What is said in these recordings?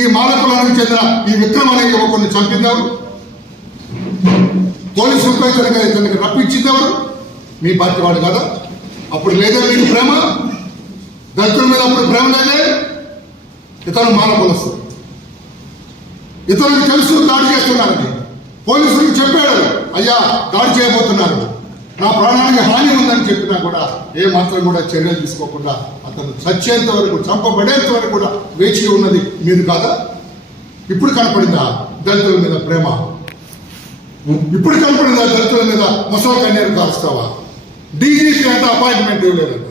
ఈ మాలకులానికి చెందిన ఈ విక్రమ్ అనే యువకుని చంపిందెవరు పోలీసులపై ఇతనికి ఇతనికి రప్పించిందెవరు మీ పార్టీ వాడు కదా? అప్పుడు లేదా మీకు ప్రేమ? దళితుల మీద అప్పుడు ప్రేమ లేదే? ఇతను మానకులస్తుంది ఇతరులకు తెలుసు దాడి చేస్తున్నారని. పోలీసులకు చెప్పాడు. అయ్యా దాడి చేయబోతున్నారు. నా ప్రాణానికి హాని ఉందని చెప్పినా కూడా ఏ మాత్రం కూడా చర్యలు తీసుకోకుండా అతను చచ్చేంత వరకు చంపబడేంత వరకు కూడా వేచి ఉన్నది మీరు కాదా? ఇప్పుడు కనపడిందా దళితుల మీద ప్రేమ? ఇప్పుడు కనపడిందా దళితుల మీద ముసలి కన్యారు కారుస్తావా డీజీపీ అంటే అపాయింట్మెంట్ ఇవ్వలేదంట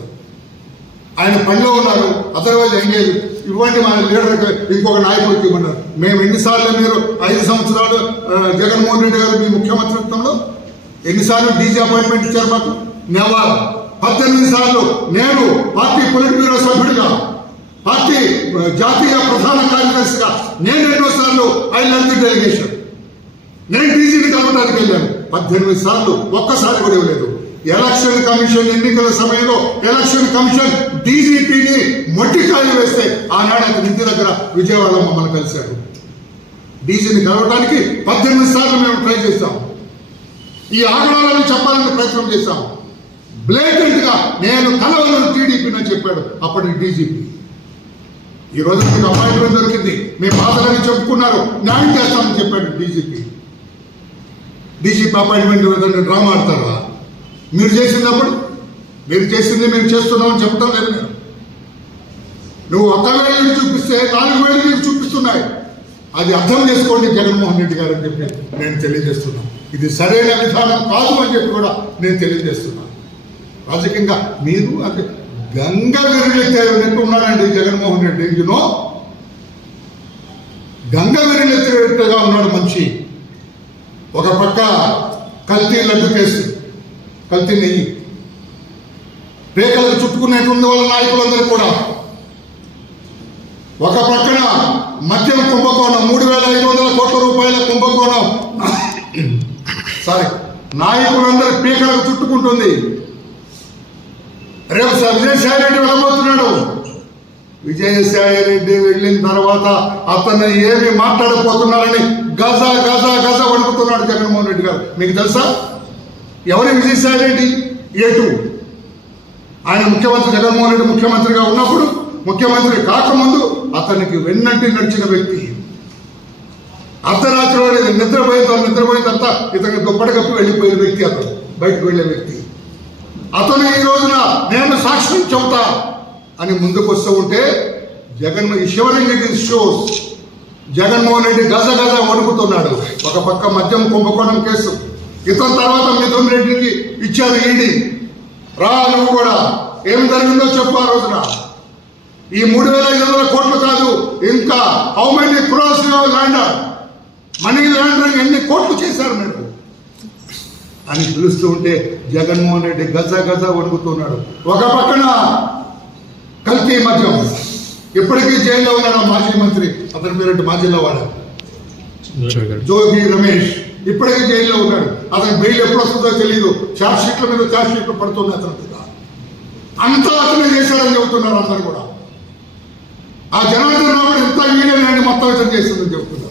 ఆయన పనిలో ఉన్నారు అదర్వైజ్ ఎంగేజ్ ఇవ్వండి మన లీడర్కి ఇంకొక నాయకుడికి ఇవ్వన్నారు మేము ఎన్నిసార్లు మీరు ఐదు సంవత్సరాలు జగన్మోహన్ రెడ్డి గారు మీ ముఖ్యమంత్రిత్వంలో? ఎన్నిసార్లు డీజీ అపాయింట్మెంట్ ఇచ్చారు మాకు? నెవర్ పద్దెనిమిది సార్లు నేను పార్టీ పొలిట్ బ్యూరో సభ్యుడిగా పార్టీ జాతీయ ప్రధాన కార్యదర్శిగా నేను ఎన్నోసార్లు ఐ లెఫ్ట్ డెలిగేషన్. నేను డీజీని కలవడానికి వెళ్ళాను. పద్దెనిమిది సార్లు ఒక్కసారి కూడా ఇవ్వలేదు. ఎలక్షన్ కమిషన్ ఎన్నికల సమయంలో ఎలక్షన్ కమిషన్ డీజీపీని మొట్టికాయలు వేస్తే ఆనాడు అతని ఇంటి దగ్గర విజయవాడలో మమ్మల్ని కలిశాడు. డీజీని కలవడానికి పద్దెనిమిది సార్లు మేము ట్రై చేస్తాం ఈ ఆగడాలను చెప్పాలని ప్రయత్నం చేశాం బ్లేటెంట్గా నేను కలవలను టీడీపీని చెప్పాడు అప్పటి డీజీపీ. ఈ రోజు మీకు అపాయింట్మెంట్ దొరికింది మీ బాధలని చెప్పుకున్నారు న్యాయం చేస్తామని చెప్పాడు డీజీపీ. డీజీపీ అపాయింట్మెంట్ ఏదైనా డ్రామా ఆడతారా? మీరు చేసినప్పుడు మీరు చేసింది మేము చేస్తున్నామని చెప్తాం లేదు. నువ్వు ఒక్క వేలు చూపిస్తే నాలుగు వేలు నీకు చూపిస్తున్నాయి. అది అర్థం చేసుకోండి జగన్మోహన్ రెడ్డి గారు అని చెప్పి నేను తెలియజేస్తున్నాను ఇది సరైన విధానం కాదు అని చెప్పి కూడా నేను తెలియజేస్తున్నాను రాజకీయంగా మీరు అంటే గంగ విరులెత్తినట్టు ఉన్నాడండి జగన్మోహన్ రెడ్డి యూనో గంగ విరులెత్తినట్టుగా ఉన్నాడు మంచి ఒక పక్క కల్తీ లడ్డు కేసు కల్తీ నెయ్యి. పేకలకు చుట్టుకునేటువంటి వాళ్ళ నాయకులందరూ కూడా. ఒక పక్కన మద్యం కుంభకోణం మూడు వేల ఐదు వందల కోట్ల రూపాయల కుంభకోణం. సారీ నాయకులందరి పీకలకు చుట్టుకుంటుంది. రేపు విజయసాయి రెడ్డి వెళ్ళబోతున్నాడు. విజయసాయి రెడ్డి వెళ్ళిన తర్వాత అతను ఏమి మాట్లాడపోతున్నారని గజ గజ గజ వణుకుతున్నాడు జగన్మోహన్ రెడ్డి గారు. మీకు తెలుసా? ఎవరి విజయసాయి రెడ్డి ఏటు ఆయన ముఖ్యమంత్రి జగన్మోహన్ రెడ్డి ముఖ్యమంత్రిగా ఉన్నప్పుడు ముఖ్యమంత్రి కాకముందు అతనికి వెన్నంటి నడిచిన వ్యక్తి. అర్ధరాత్రి వాడు నిద్రపోయిన నిద్రపోయిన తర్వాత ఇతనికి దుప్పటి వెళ్ళిపోయిన వ్యక్తి అతను బయటకు వెళ్ళే వ్యక్తి. అతను ఈ రోజున నేను సాక్ష్యం చెబుతా అని ముందుకు వస్తూ ఉంటే జగన్ శివలింగ షోస్ జగన్మోహన్ రెడ్డి గజ గజ వణుకుతున్నాడు. ఒక పక్క మద్యం కుంభకోణం కేసు. ఇతని తర్వాత మిథున్ రెడ్డికి ఇచ్చారు ఈడీ. రా నువ్వు కూడా. ఏం జరిగిందో చెప్పు ఆ రోజున. ఈ మూడు వేల ఐదు వందల కోట్లు కాదు ఇంకా how many crores launder money laundering ఎన్ని కోట్లు చేశారు మీరు అని పిలుస్తూ ఉంటే జగన్మోహన్ రెడ్డి గజ గజ వణుకుతున్నాడు. ఒక పక్కన కల్తీ మద్యం. ఇప్పటికీ జైల్లో ఉన్నాడు మాజీ మంత్రి. అతని పేరు మాజీలో వాడు? జోగి రమేష్. ఇప్పటికీ జైల్లో ఉన్నాడు. అతని బెయిల్ ఎప్పుడు వస్తుందో తెలియదు చార్జ్ షీట్ల మీద చార్జ్ షీట్లు పడుతుంది అతని మీద అంతా అతనే చేశాడని చెబుతున్నారు అందరు కూడా. ఆ జనార్దన్ రావు ఎంత వీడియోని మొత్తం ఇతను చేసిందని చెప్తున్నారు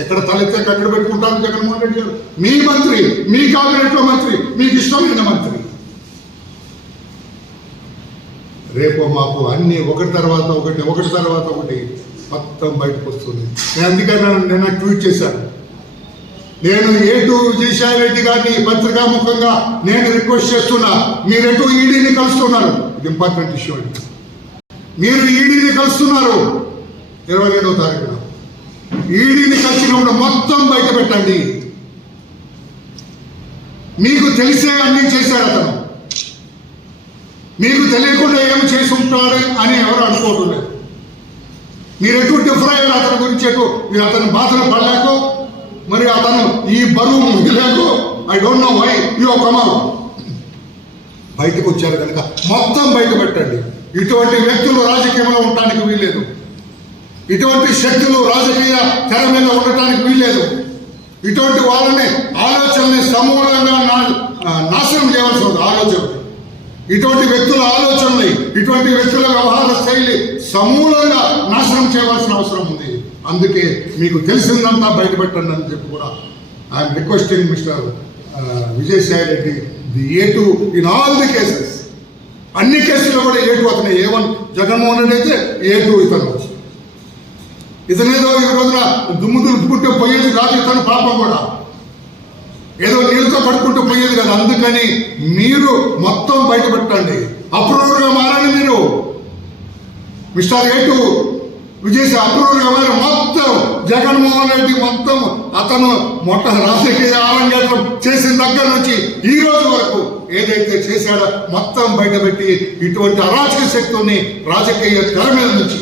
ఎక్కడ తలెత్తే అక్కడ పెట్టుకుంటారు జగన్మోహన్ రెడ్డి గారు? మీ మంత్రి మీ కేబినెట్లో మంత్రి మీకు ఇష్టమైన మంత్రి. రేపు మాకు అన్ని ఒకటి తర్వాత ఒకటి ఒకటి తర్వాత ఒకటి మొత్తం బయటకు వస్తుంది. నేను అందుకని నేను ట్వీట్ చేశాను. నేను ఏటు విజయసాయి రెడ్డి గారిని పత్రికాముఖంగా నేను రిక్వెస్ట్ చేస్తున్నా. మీరెటు ఈడీని కలుస్తున్నారు? ఇది ఇంపార్టెంట్ ఇష్యూ అండి. మీరు ఈడీని కలుస్తున్నారు. ఇరవై రెండవ తారీఖున. ఈడీని కలిసినప్పుడు మొత్తం బయట పెట్టండి. మీకు తెలిసే అన్ని చేశాడు అతను. మీకు తెలియకుండా ఏమి చేసి ఉంటాడు అని ఎవరు అనుకోవడం మీరు ఎటు డిఫర్ అయ్యారు అతని గురించి ఎటు మీరు అతని బాధలు పడలేక మరి అతను ఈ బరువు ముగిలేకో I don't know why you come out బయటకు వచ్చారు కనుక మొత్తం బయట పెట్టండి. ఇటువంటి వ్యక్తులు రాజకీయంలో ఉండటానికి వీల్లేదు. ఇటువంటి శక్తులు రాజకీయ తెర మీద ఉండటానికి వీల్లేదు. ఇటువంటి వాళ్ళని ఆలోచనని సమూలంగా నా- నాశనం చేయవలసి ఉంది ఆలోచన. ఇటువంటి వ్యక్తుల ఆలోచనని ఇటువంటి వ్యక్తుల వ్యవహార శైలి సమూలంగా నాశనం చేయవలసిన అవసరం ఉంది. అందుకే మీకు తెలిసిందంతా బయటపెట్టండి అని చెప్పి కూడా I'm requesting Mister Vijayasai Reddy the A two in all the cases అన్ని కేసులు కూడా ఏ టూ అతను ఏ వన్ జగన్మోహన్ రెడ్డి అయితే ఏ టూ ఇతను ఇతనేదో ఈ రోజున దుమ్ము దులుపుకుంటే పోయేది కాదు ఇతను పాపం కూడా. ఏదో నీళ్ళతో పడుకుంటూ పోయేది కదా. అందుకని మీరు మొత్తం బయటపెట్టండి. అప్రూవర్గా మారండి మీరు. మిస్టర్ ఏటు విజయ్ అప్రూవర్గా కావాలి. మొత్తం జగన్మోహన్ రెడ్డి మొత్తం అతను మొట్ట రాజకీయ ఆరంగేట్రం చేసిన దగ్గర నుంచి ఈ రోజు వరకు ఏదైతే చేశాడో మొత్తం బయటపెట్టి ఇటువంటి అరాచక శక్తుల్ని రాజకీయ తెర మీద నుంచి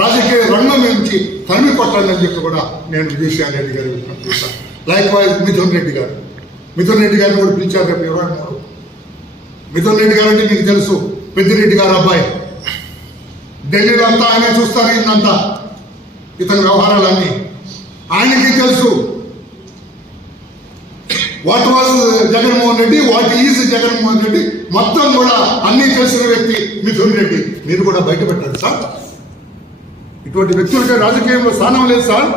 రాజకీయ రంగం నుంచి తరిమి కొట్టాలని చెప్పి కూడా నేను విజయసాయి రెడ్డి గారు విజ్ఞప్తి లైక్ వైజ్ మిథున్ రెడ్డి గారు. మిథున్ రెడ్డి గారిని కూడా పిలిచారు రేపు ఇరవై మిథున్ రెడ్డి గారు అంటే మీకు తెలుసు పెద్దిరెడ్డి గారు అబ్బాయి. ఢిల్లీలో అంతా ఆయనే చూస్తారు ఇదంతా ఇతని వ్యవహారాలన్నీ. ఆయనకి తెలుసు. What was Jaganmohan Reddy what is Jaganmohan Reddy మొత్తం కూడా అన్ని తెలిసిన వ్యక్తి మిథున్ రెడ్డి. మీరు కూడా బయట సార్. ఇటువంటి వ్యక్తులకి రాజకీయంలో స్థానం లేదు సార్.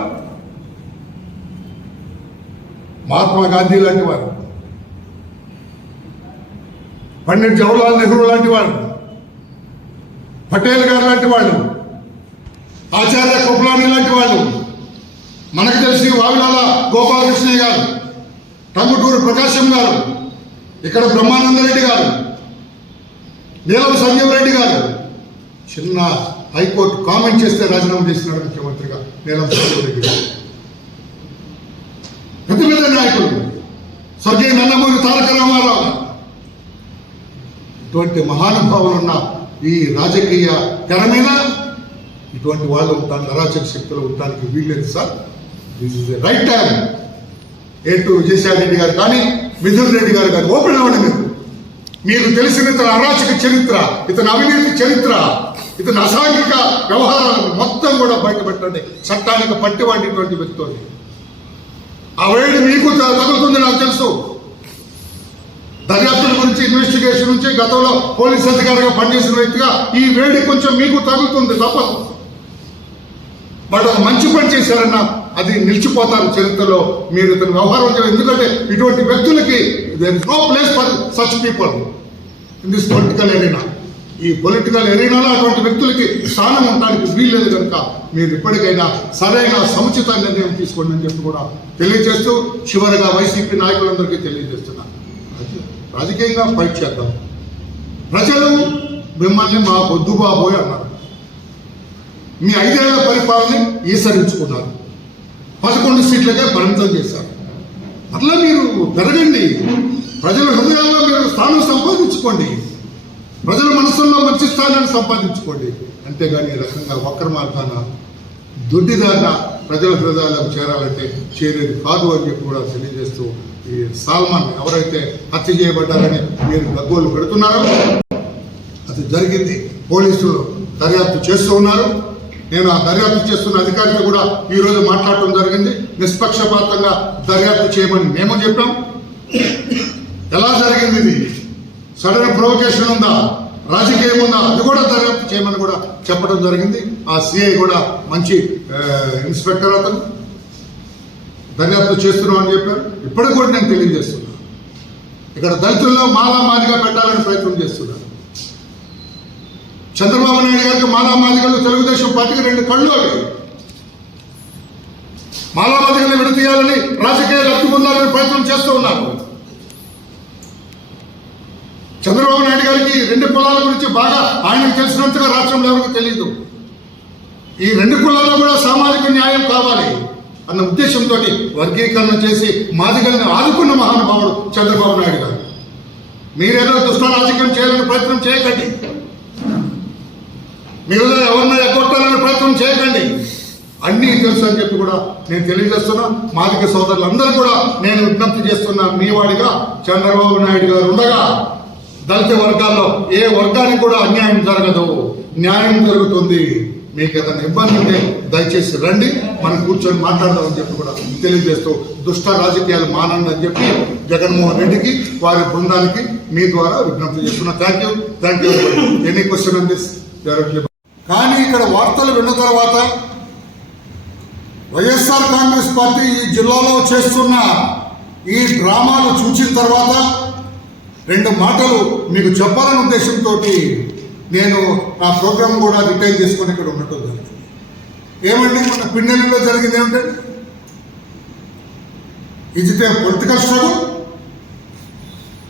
మహాత్మా గాంధీ లాంటి వారు. పండిట్ జవహర్లాల్ నెహ్రూ లాంటి వారు. పటేల్ గారు లాంటి వాళ్ళు ఆచార్య కృపలాని లాంటి వాళ్ళు మనకు తెలిసి వావిలాల గోపాలకృష్ణయ్య గారు టంగుటూరు ప్రకాశం గారు ఇక్కడ బ్రహ్మానందరెడ్డి గారు నీలం సంజీవ్ రెడ్డి గారు చిన్న హైకోర్టు కామెంట్ చేస్తే రాజీనామా చేసినాడు ముఖ్యమంత్రిగా నీలం సంజీవ్ రెడ్డి గారు. పెద్ద పెద్ద నాయకులు స్వర్గీయ నందమూరి తారక రామారావు ఇటువంటి మహానుభావులు ఉన్న ఈ రాజకీయ తెర మీద ఇటువంటి వాళ్ళు ఉంటాను అరాచక శక్తులు ఉండడానికి వీల్లేదు sir. This is right time A two Vijayasai Reddy garu కానీ మిథున్ రెడ్డి గారు కానీ ఓపెన్ అవ్వండి మీరు. మీకు తెలిసిన ఇతను అరాచక చరిత్ర ఇతని అవినీతి చరిత్ర ఇతని అసాంఘిక వ్యవహారాలను మొత్తం కూడా బయటపెట్టండి. చట్టానికి పట్టివాడినటువంటి వ్యక్తులు ఆ వేడి మీకు తగులుతుంది నాకు తెలుసు. దర్యాప్తుల గురించి ఇన్వెస్టిగేషన్ నుంచి గతంలో పోలీస్ అధికారిగా పనిచేసిన వ్యక్తిగా ఈ వేడి కొంచెం మీకు తగులుతుంది తప్పదు. బట్ అది మంచి పని చేశారన్న అది నిలిచిపోతారు చరిత్రలో మీరు ఇతను వ్యవహారం ఎందుకంటే ఇటువంటి వ్యక్తులకి there is no place for such people in this political arena ఈ పొలిటికల్ ఎరీనాలో అటువంటి వ్యక్తులకి స్థానం ఉండడానికి వీల్లేదు కనుక మీరు ఇప్పటికైనా సరైన సముచిత నిర్ణయం తీసుకోండి అని చెప్పి కూడా తెలియజేస్తూ చివరిగా వైసీపీ నాయకులందరికీ తెలియజేస్తున్నాను. రాజకీయంగా ఫైట్ చేద్దాం. ప్రజలు మిమ్మల్ని మా వద్దు బాబోయ్ అన్నారు. మీ ఐదేళ్ళ పరిపాలన ఈసరించుకున్నారు. పదకొండు సీట్లకే పరిమితం చేశారు. అట్లా మీరు పెరగండి. ప్రజల హృదయాల్లో మీరు స్థానం సంపాదించుకోండి. ప్రజల మనసుల్లో మంచి స్థానాన్ని సంపాదించుకోండి. అంతేగాని ఈ రకంగా వక్ర మార్గాన దొడ్డిదారిన ప్రజల హృదయాలకు చేరాలంటే చేరేది కాదు అని చెప్పి కూడా తెలియజేస్తూ ఈ సాల్మాన్ ఎవరైతే హత్య చేయబడ్డారని మీరు గగ్గోలు పెడుతున్నారో అది జరిగింది. పోలీసులు దర్యాప్తు చేస్తూ ఉన్నారు. నేను ఆ దర్యాప్తు చేస్తున్న అధికారితో కూడా ఈ రోజు మాట్లాడటం జరిగింది. నిష్పక్షపాతంగా దర్యాప్తు చేయమని మేము చెప్పాం. ఎలా జరిగింది ఇది? సడన్ ప్రొవకేషన్ ఉందా? రాజకీయం ఉందా అది కూడా దర్యాప్తు చేయమని కూడా చెప్పడం జరిగింది. ఆ సిఐ కూడా మంచి ఇన్స్పెక్టర్ అతను దర్యాప్తు చేస్తున్నాం అని చెప్పారు. ఇప్పటికి కూడా నేను తెలియజేస్తున్నా. ఇక్కడ దళితుల్లో మాలా మాదిగా పెట్టాలని ప్రయత్నం చేస్తున్నారు. చంద్రబాబు నాయుడు గారికి మాలా మాదిగలు తెలుగుదేశం పార్టీకి రెండు కళ్ళు అవి. మాలా విడతీయాలని రాజకీయ లబ్ధి పొందాలని ప్రయత్నం చేస్తూ ఉన్నారు. చంద్రబాబు నాయుడు గారికి రెండు కులాల గురించి బాగా ఆయనకు తెలిసినంతగా రాష్ట్రంలో ఎవరికి తెలియదు ఈ రెండు కులాల్లో కూడా సామాజిక న్యాయం కావాలి అన్న ఉద్దేశంతో వర్గీకరణ చేసి మాదిగల్ని ఆదుకున్న మహానుభావుడు చంద్రబాబు నాయుడు గారు. మీరేదో దుష్ట రాజకీయం చేయాలని ప్రయత్నం చేయకండి. మీరు ఎవరినో ఎగ్గొట్టాలని ప్రయత్నం చేయకండి. అన్నీ తెలుసు అని చెప్పి కూడా నేను తెలియజేస్తున్నా. మాదిక సోదరులందరూ కూడా నేను విజ్ఞప్తి చేస్తున్నా మీ వాడిగా చంద్రబాబు నాయుడు గారు ఉండగా దళిత వర్గాల్లో ఏ వర్గానికి కూడా అన్యాయం జరగదు. న్యాయం జరుగుతుంది. మీకు ఏదైనా ఇబ్బంది ఉంటే దయచేసి రండి. మనం కూర్చొని మాట్లాడదామని చెప్పి కూడా తెలియజేస్తూ దుష్ట రాజకీయాలు మానండి అని చెప్పి జగన్మోహన్ రెడ్డికి వారి బృందానికి మీ ద్వారా విజ్ఞప్తి చేస్తున్నా. Thank you thank you any question on this కానీ ఇక్కడ వార్తలు విన్న తర్వాత వైఎస్ఆర్ కాంగ్రెస్ పార్టీ ఈ జిల్లాలో చేస్తున్న ఈ డ్రామాలు చూసిన తర్వాత రెండు మాటలు మీకు చెప్పాలనే ఉద్దేశంతో నేను ఆ ప్రోగ్రామ్ కూడా రిటైన్ చేసుకొని ఇక్కడ ఉండటం జరిగింది. ఏమండి మన పిన్నెలలో జరిగింది ఏమిటండి is it a political struggle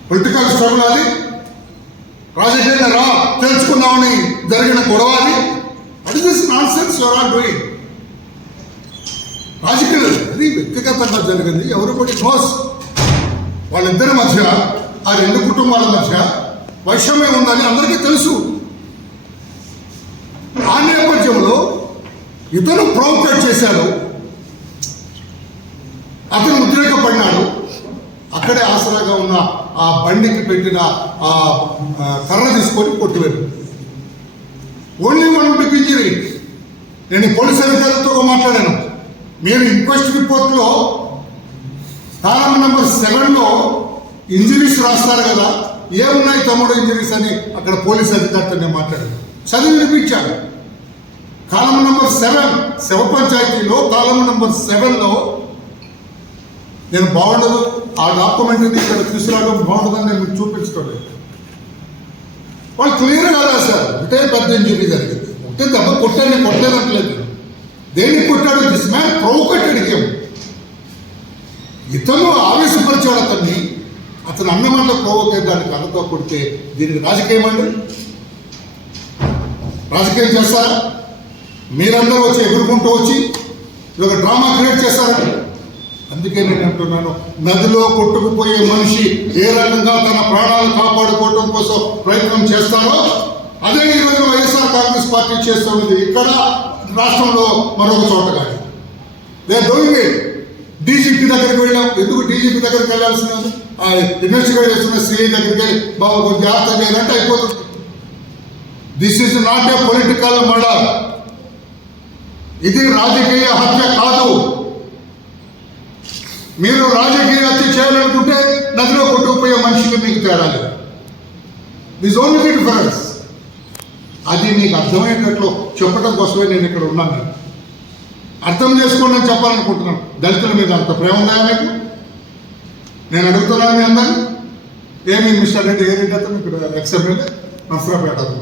political struggle అది? రాజకీయంగా రా తెలుసుకుందామని జరిగిన గొడవ అది? At this nonsense your are doing రాజకీయ అది వ్యక్తిగతంగా జరిగింది ఎవరు కూడా క్లోజ్ వాళ్ళిద్దరి మధ్య ఆ రెండు కుటుంబాల మధ్య వైషమ్యం ఉందని అందరికీ తెలుసు. ఆ నేపథ్యంలో ఇతను ప్రొవోకేట్ చేశాడు. అతను ఉద్రేకపడినాడు. అక్కడే ఆసరాగా ఉన్న ఆ బండికి పెట్టిన ఆ కర్ర తీసుకొని కొట్టివేడు ఓన్లీ వన్ బిగ్ ఇంజరీ నేను పోలీస్ అధికారులతో మాట్లాడాను. మీరు ఇంక్వెస్ట్ రిపోర్ట్లో కాలం నెంబర్ సెవెన్లో ఇంజరీస్ రాస్తారు కదా ఏమున్నాయి తమ్ముడు ఇంజరీస్ అని అక్కడ పోలీస్ అధికారితో నేను మాట్లాడాను. చదివి వినిపించాను. కాలం నెంబర్ సెవెన్ శవ పంచాయతీలో కాలం నెంబర్ సెవెన్లో నేను బాగుండదు ఆ డాక్యుమెంట్ని ఇక్కడ తీసుకురావడం బాగుండదని నేను మీకు చూపించడం లేదు వాళ్ళు క్లియర్గా రాశారు ఒకటే పెద్ద ఇంజరీ జరిగింది. ఒకటే దెబ్బ కొట్టాను కొట్టలేదంటలేదు దేనికి కొట్టాడు దిస్ మ్యాన్ ప్రొవోకేటెడ్ హిమ్ ఇతను ఆవేశపరిచాడు అతన్ని అతను అన్నమాట ప్రొవోకే దానికి అన్నతో కొడితే దీనికి రాజకీయం అండి? రాజకీయం చేస్తారా? మీరందరూ వచ్చి ఎగురుకుంటూ వచ్చి ఒక డ్రామా క్రియేట్ చేస్తారండి అందుకే నేను అంటున్నాను నదిలో కొట్టుకుపోయే మనిషి ఏ రకంగా తన ప్రాణాలు కాపాడుకోవడం కోసం ప్రయత్నం చేస్తారో అదే ఈరోజు వైఎస్ఆర్ కాంగ్రెస్ పార్టీ చేస్తున్నది ఇక్కడ రాష్ట్రంలో మరొక చోట కానీ దే డూయింగ్ ఇట్ డీజీపీ దగ్గరికి వెళ్ళాం. ఎందుకు డీజీపీ దగ్గరికి వెళ్ళాల్సిన ఇన్వెస్టిగేట్ చేస్తున్న సిఐ దగ్గరికి వెళ్ళి బాబు కొంచెం జాగ్రత్త చేయాలంటే అయిపోతుంది. This is not a political murder ఇది రాజకీయ హత్య కాదు. మీరు రాజకీయ హత్య చేయాలనుకుంటే నదిలో కొట్టుకుపోయే మనిషికి మీకు తేడా దిస్ ఓన్లీ డిఫరెన్స్ అది మీకు అర్థమయ్యేటట్లు చెప్పడం కోసమే నేను ఇక్కడ ఉన్నాను. అర్థం చేసుకోండి అని చెప్పాలనుకుంటున్నాను. దళితుల మీద అంత ప్రేమ ఉందా మీకు? నేను అడుగుతున్నాను మీ అందరినీ? ఏమి మిస్టర్ రెడ్డి ఏ రెడ్డి అతను? ఇక్కడ ఎక్స్ఎమ్మెల్యే నసరాపేట అతను.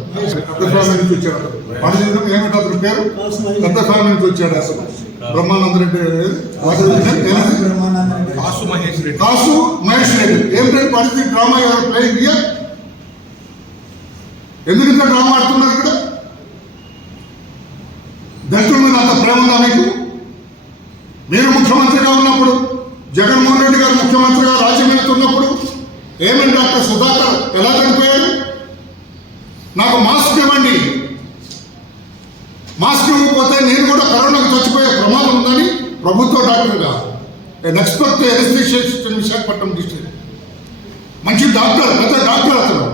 పెద్ద ఫ్యామిలీ నుంచి వచ్చాడు జీవితం ఏమిటి అతని పేరు? పెద్ద ఫ్యామిలీ నుంచి వచ్చాడు అసలు. బ్రహ్మానంద రెడ్డి వాడి జీవితం ఏమిటి? కాసు మహేష్ రెడ్డి. కాసు మహేష్ రెడ్డి. ఏమిటంటే పరిస్థితి డ్రామా ఎవరు ప్లేయింగ్ ఇయర్ ఎందుకు ఇంత డ్రామా ఆడుతున్నారు ఇక్కడ? దళితుల మీద అంత ప్రేమ ఉందా మీకు? మీరు ముఖ్యమంత్రిగా ఉన్నప్పుడు జగన్మోహన్ రెడ్డి గారు ముఖ్యమంత్రిగా రాజ్యం వెళ్తున్నప్పుడు ఏమని డాక్టర్ సుధాకర్ ఎలా చనిపోయాడు నాకు మాస్క్ ఇవ్వండి. మాస్క్ ఇవ్వకపోతే నేను కూడా కరోనాకు చచ్చిపోయే ప్రమాదం ఉందని ప్రభుత్వ డాక్టర్గా ఎక్స్పర్ట్ ఎనస్థిషియస్ట్ విశాఖపట్నం డిస్ట్రిక్ట్. మంచి డాక్టర్ పెద్ద డాక్టర్ అతను.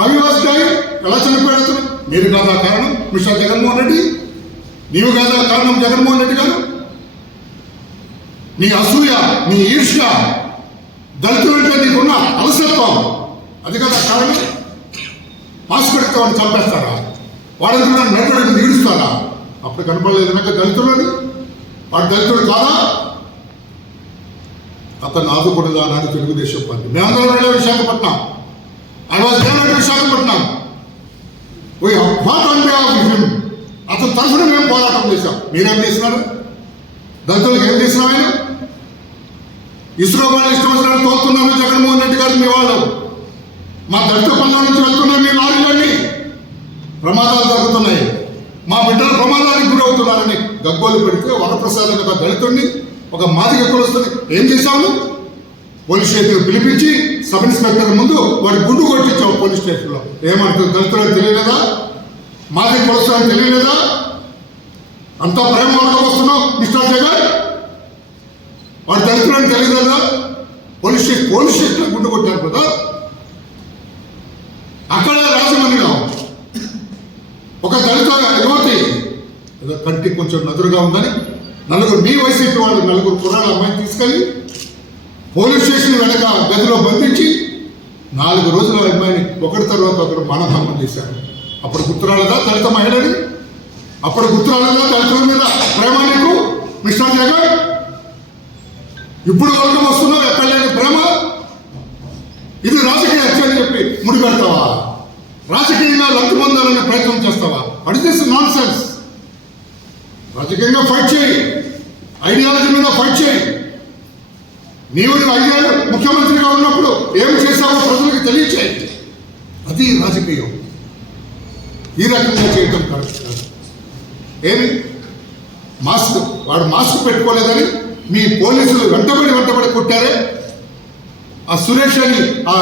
హవి వస్తాయి ఎలా చనిపోయాడు అతను? మీరు కాదా కారణం మిస్టర్ జగన్మోహన్ రెడ్డి. నీవు కాదా కారణం జగన్మోహన్ రెడ్డి గారు. నీ అసూయ నీ ఈర్ష్య దళితులంటే నీకున్న అలసత్వం. అది కదా కారణం? మాస్క్ పెడితే వాడిని చంపేస్తారా వాడిని నడుచుడికి నీడుస్తారా అప్పుడు కనపడలేదు నాకు దళితులని. వాడు దళితుడు కాదా? అతను ఆదుకున్నది ఆనాడు తెలుగుదేశం పార్టీ. మేమందరం వెళ్ళే Visakhapatnam. I was Devareddy Visakhapatnam. We what on behalf him అతని తరఫున మేము పోరాటం చేశాం. మీరేం చేసినారు? దళితులకు ఏం చేసినాం ఇస్రో వాళ్ళు ఇష్టం వచ్చినట్టు తోలుతున్నారు జగన్మోహన్ రెడ్డి గారు మీ వాళ్ళు. మా దళిత పనుల నుంచి వెళ్తున్నాయి మీ లారీలన్నీ. ప్రమాదాలు జరుగుతున్నాయి. మా బిడ్డలు ప్రమాదానికి గురవుతున్నారని గగ్గోలు పెడితే వరప్రసాద్ అనే ఒక దళితుడిని ఒక మాదిగ కొలుస్తుంది ఏం చేశాము? పోలీస్ స్టేషన్ పిలిపించి సబ్ ఇన్స్పెక్టర్ ముందు వాడి గుండు కొట్టించాము పోలీస్ స్టేషన్లో. ఏమంటారు దళితులని తెలియలేదా? మాదిగ కులస్తులని తెలియలేదా? అంత ప్రేమ వాళ్ళకి వస్తున్నావు మిస్టర్ జగన్? వాడు దళితులని తెలియదు. పోలీస్ స్టేషన్ పోలీస్ స్టేషన్ గుండు కొట్టారు కదా. అక్కడ రాజమండ్రిలో ఒక దళిత యువతి ఏదో కంటి కొంచెం నదురుగా ఉందని నలుగురు మీ వయసు వాళ్ళు నలుగురు కుర్రాళ్ళ అమ్మాయిని తీసుకెళ్ళి పోలీస్ స్టేషన్ వెనక గదిలో బంధించి నాలుగు రోజుల అమ్మాయిని ఒకరి తర్వాత ఒకరు మానభంగం చేశారు. అప్పుడు గుర్తురాలదా దళిత మహిళని? అప్పుడు గుర్తురాలదా దళితుల మీద ప్రేమ నీకు మిస్టర్ జగన్? ఇప్పుడు వరకు వస్తున్నావు ఎక్కడ లేని ప్రేమ ఇది రాజకీయ హత్య అని చెప్పి ముడిపెడతావా రాజకీయంగా లబ్ధి పొందాలనే ప్రయత్నం చేస్తావా? అడి దిస్ నాన్ సెన్స్ రాజకీయంగా ఫైట్ చేయి. ఐడియాలజీ మీద ఫైట్ చేయి. నీవు నువ్వు ముఖ్యమంత్రిగా ఉన్నప్పుడు ఏం చేశావో ప్రజలకు తెలియచేయి. అది రాజకీయం. ఈ రకంగా చేయటం కరెక్ట్ కాదు. ఏమి మాస్క్. వాడు మాస్క్ పెట్టుకోలేదని మీ పోలీసులు వెంటబడి వెంటబడి కొట్టారే? ఆ సురేష్ అని ఆ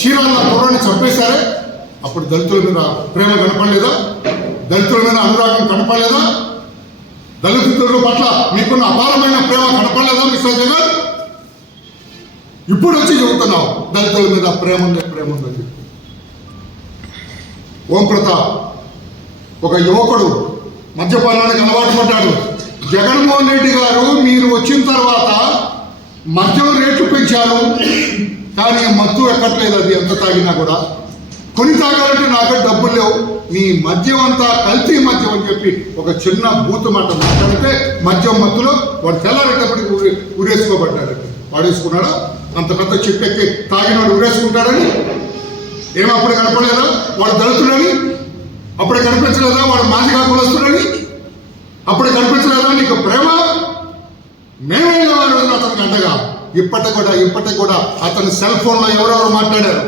చీరాల గౌరవాన్ని చంపేశారే? అప్పుడు దళితుల మీద ప్రేమ కనపడలేదా? దళితుల మీద అనురాగం కనపడలేదా? దళితుల పట్ల మీకున్న అపారమైన ప్రేమ కనపడలేదా మిస్టర్ జగన్? ఇప్పుడు వచ్చి చెబుతున్నావు దళితుల మీద ప్రేమ ఉంది ప్రేమ ఉందని చెప్పి. ఓం ప్రతాప్ ఒక యువకుడు మద్యపానానికి అలవాటు పడ్డాడు. జగన్మోహన్ రెడ్డి గారు మీరు వచ్చిన తర్వాత మద్యం రేట్లు పెంచారు. కానీ మత్తు ఎక్కట్లేదు అది ఎంత తాగినా కూడా. కొని తాగాలంటే నాకు డబ్బులు లేవు. నీ మద్యం అంతా కల్తీ మద్యం అని చెప్పి ఒక చిన్న బూత్ మాట మాట్లాడితే మద్యం మత్తులో వాడు తెల్లారేటప్పటికి ఊరే ఊరేసుకోబడ్డాడు. వాడేసుకున్నాడా? అంత పెద్ద చెట్టెక్కి తాగినాడు ఊరేసుకుంటాడని? ఏమప్పుడు కనపడలేదా? వాడు దళితుడని? అప్పుడు కనిపించలేదా? వాడు మాదిగా కులస్తుడని అప్పుడు కనిపించలేదా నీకు ప్రేమ? మేమే ఆ అతనికి అండగా ఇప్పటి కూడా ఇప్పటికి కూడా అతని సెల్ ఫోన్లో ఎవరెవరు మాట్లాడారు?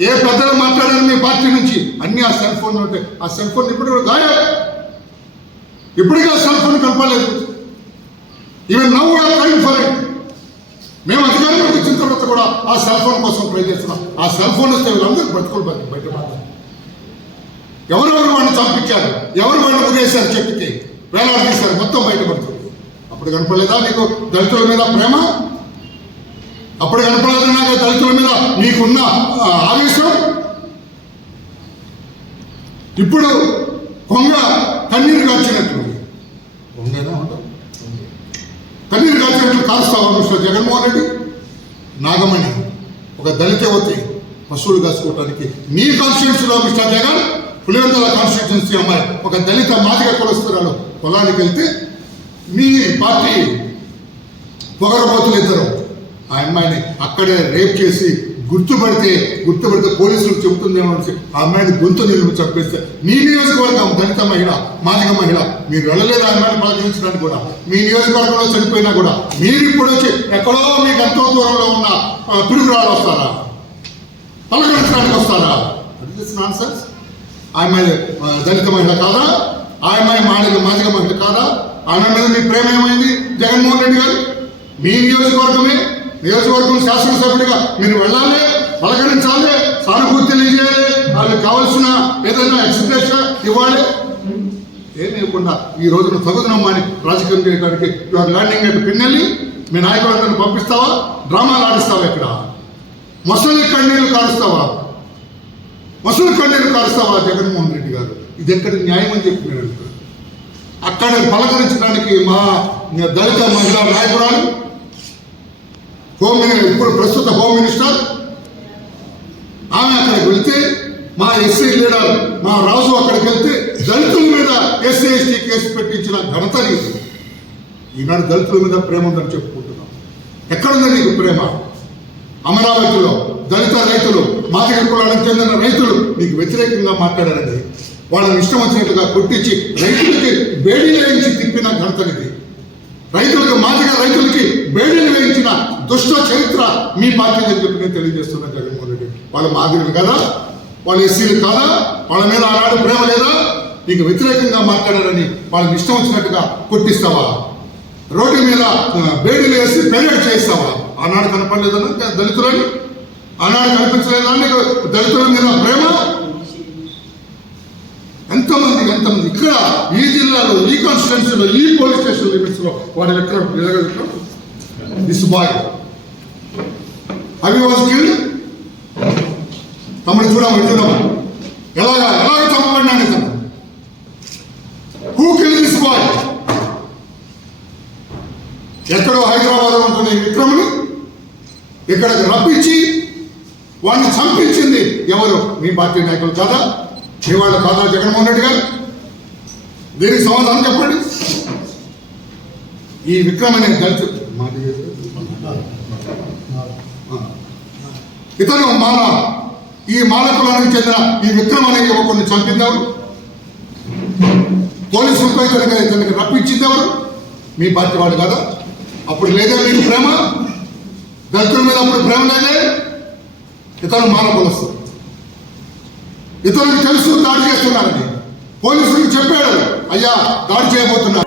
ఏ పెద్దలు మాట్లాడారు మీ పార్టీ నుంచి? అన్ని ఆ సెల్ ఫోన్లు ఉంటే. ఆ సెల్ ఫోన్ ఇప్పుడు కూడా గాయం ఇప్పటికీ ఆ సెల్ ఫోన్ కలపలేదు ఈవెన్ నవ్వు ట్రైన్ ఫర్ ఇట్ మేము అధికారంలోకి వచ్చిన తర్వాత కూడా ఆ సెల్ ఫోన్ కోసం ట్రై చేస్తున్నాం. ఆ సెల్ ఫోన్ వస్తే వీళ్ళందరూ బతుకులు బయట మాట ఎవరెవరు వాడిని చంపించారు? ఎవరు వాడిని ఉరేశారు చెట్టుకి? వేలాడదీశారు మొత్తం బయటపడుతుంది అప్పుడు కనపడలేదా నీకు దళితుల మీద ప్రేమ? అప్పుడు కనపడలేదు నాకు దళితుల మీద నీకున్న ఆవేశం? ఇప్పుడు కొంగ కన్నీరు కాల్చినట్లు కొంగేనా ఉంటాం కన్నీరు కాల్చినట్లు కాలుస్తావా మిస్టర్ జగన్మోహన్ రెడ్డి. నాగమణి ఒక దళిత యువతి పశువులు కాసుకోవడానికి మీ కాన్స్టిట్యూన్సీలో మిస్టర్ జగన్? పులివెందుల కాన్స్టిట్యూన్సీ అమ్మాయి ఒక దళిత మాదిగ కులస్తురాలు. పొలానికి వెళ్తే మీ పార్టీ పొగరబోతులు ఇద్దరు. ఆ అమ్మాయిని అక్కడే రేప్ చేసి గుర్తుపడితే గుర్తుపడితే పోలీసులకు చెబుతుందేమో ఆ అమ్మాయిని గొంతు నిలుపు చంపేస్తే మీ నియోజకవర్గం దళిత మహిళ మాదిక మహిళ మీరు వెళ్ళలేదు ఆ అమ్మాయిని పలకరించడానికి కూడా? మీ నియోజకవర్గంలో చనిపోయినా కూడా? మీరు ఇప్పుడు వచ్చి ఎక్కడో మీకు ఎంతో దూరంలో ఉన్న ఆ, పిడుగురాలు వస్తారా? పలకరించడానికి వస్తారా? నాన్ సెన్స్ ఆ అమ్మాయి దళిత మహిళ కాదా? ఆ అమ్మాయి మాదిగ మాదిగ మహిళ కాదా? ఆమె మీద మీ ప్రేమ ఏమైంది? జగన్మోహన్ రెడ్డి గారు? మీ నియోజకవర్గమే. నియోజకవర్గం శాసనసభ్యుడిగా మీరు వెళ్ళాలి పలకరించాలి సానుభూతి తెలియజేయాలి. వాళ్ళకి కావాల్సిన ఏదైనా ఎక్స్ప్రెషన్ ఇవ్వాలి. ఏమి ఇవ్వకుండా ఈ రోజున తగుదనమ్మని రాజకీయం చేయడానికి యువర్ ల్యాండింగ్ అట్ పిన్నెల్లి. మీ నాయకులందరిని పంపిస్తావా? డ్రామాలు ఆడిస్తావా ఇక్కడ? మొసలి కన్నీళ్ళు కారుస్తావా? వసూలు కన్నీళ్ళు కారుస్తావా జగన్మోహన్ రెడ్డి? ఇది ఎక్కడ న్యాయం అని చెప్పినాడు అక్కడ పలకరించడానికి మా దళిత మహిళా నాయకురాలు హోమ్ ఇప్పుడు ప్రస్తుత హోమ్ మినిస్టర్ ఆమె అక్కడికి వెళ్తే మా ఎస్సీ లీడర్ మా రాజు అక్కడికి వెళ్తే దళితుల మీద ఎస్సీ ఎస్టీ కేసు పెట్టించిన ఘనత నీకు. ఈనాడు దళితుల మీద ప్రేమ ఉందని చెప్పుకుంటున్నాం. ఎక్కడుంది నీకు ప్రేమ? అమరావతిలో దళిత రైతులు మాదిగ కులానికి చెందిన రైతులు నీకు వ్యతిరేకంగా మాట్లాడారండి. వాళ్ళని ఇష్టం వచ్చినట్టుగా కొట్టించి రైతులకి బేడీలు వేయించి తిప్పిన ఘనతనిది రైతులకు మాదిగా రైతులకి బేడీలు వేయించిన దుష్ట చరిత్ర మీ పార్టీ అని చెప్పి నేను తెలియజేస్తున్నా జగన్మోహన్ రెడ్డి. వాళ్ళ మాదిగలు కదా? వాళ్ళ ఎస్సీలు కాదా? వాళ్ళ మీద ఆనాడు ప్రేమ లేదా? నీకు వ్యతిరేకంగా మాట్లాడారని వాళ్ళని ఇష్టం వచ్చినట్టుగా కొట్టిస్తావా? రోడ్డు మీద బేడీలు వేసి పెరియడ్ చేయిస్తావా? ఆనాడు కనపడలేదన్నా దళితులని? ఆనాడు కనిపించలేదా నీకు? దళితుల మీద ప్రేమ? ఎంతమంది ఎంతమంది? ఇక్కడ ఈ జిల్లాలో ఈ కాన్స్టిట్యున్సీలో ఈ పోలీస్ స్టేషన్ లిమిట్స్లో వాడు ఎక్కడ దిస్ బాయ్ అవి వాజ్ కిల్డ్ తమ్ముడు చూడమా చూడమా ఎలాగా ఎలాగ చంపబడినాడు ఇతను హూ కిల్ దిస్ బాయ్ ఎక్కడో హైదరాబాద్ ఉంటుంది ఈ విక్రముని. ఇక్కడికి రప్పించి వాడిని చంపించింది ఎవరు? మీ పార్టీ నాయకులు కదా? మీ వాళ్ళు కాదా జగన్మోహన్ రెడ్డి గారు? దీనికి సమాధానం చెప్పండి. ఈ విక్రమ్ అనే దళితు ఇతను మాల. ఈ మాల కులానికి చెందిన ఈ విక్రమ్ అనే యువకుడిని చంపిందెవరు? పోలీసులపై ఇతనికి ఇతనికి రప్పించిందెవరు మీ పార్టీ వాడు కదా. అప్పుడు లేదా మీకు ప్రేమ? దళితుల మీద అప్పుడు ప్రేమ లేదే? ఇతను మాల కులస్తు ఇతరులకు తెలుసు దాడి చేస్తున్నారని. పోలీసులకు చెప్పాడు అయ్యా దాడి చేయబోతున్నారు.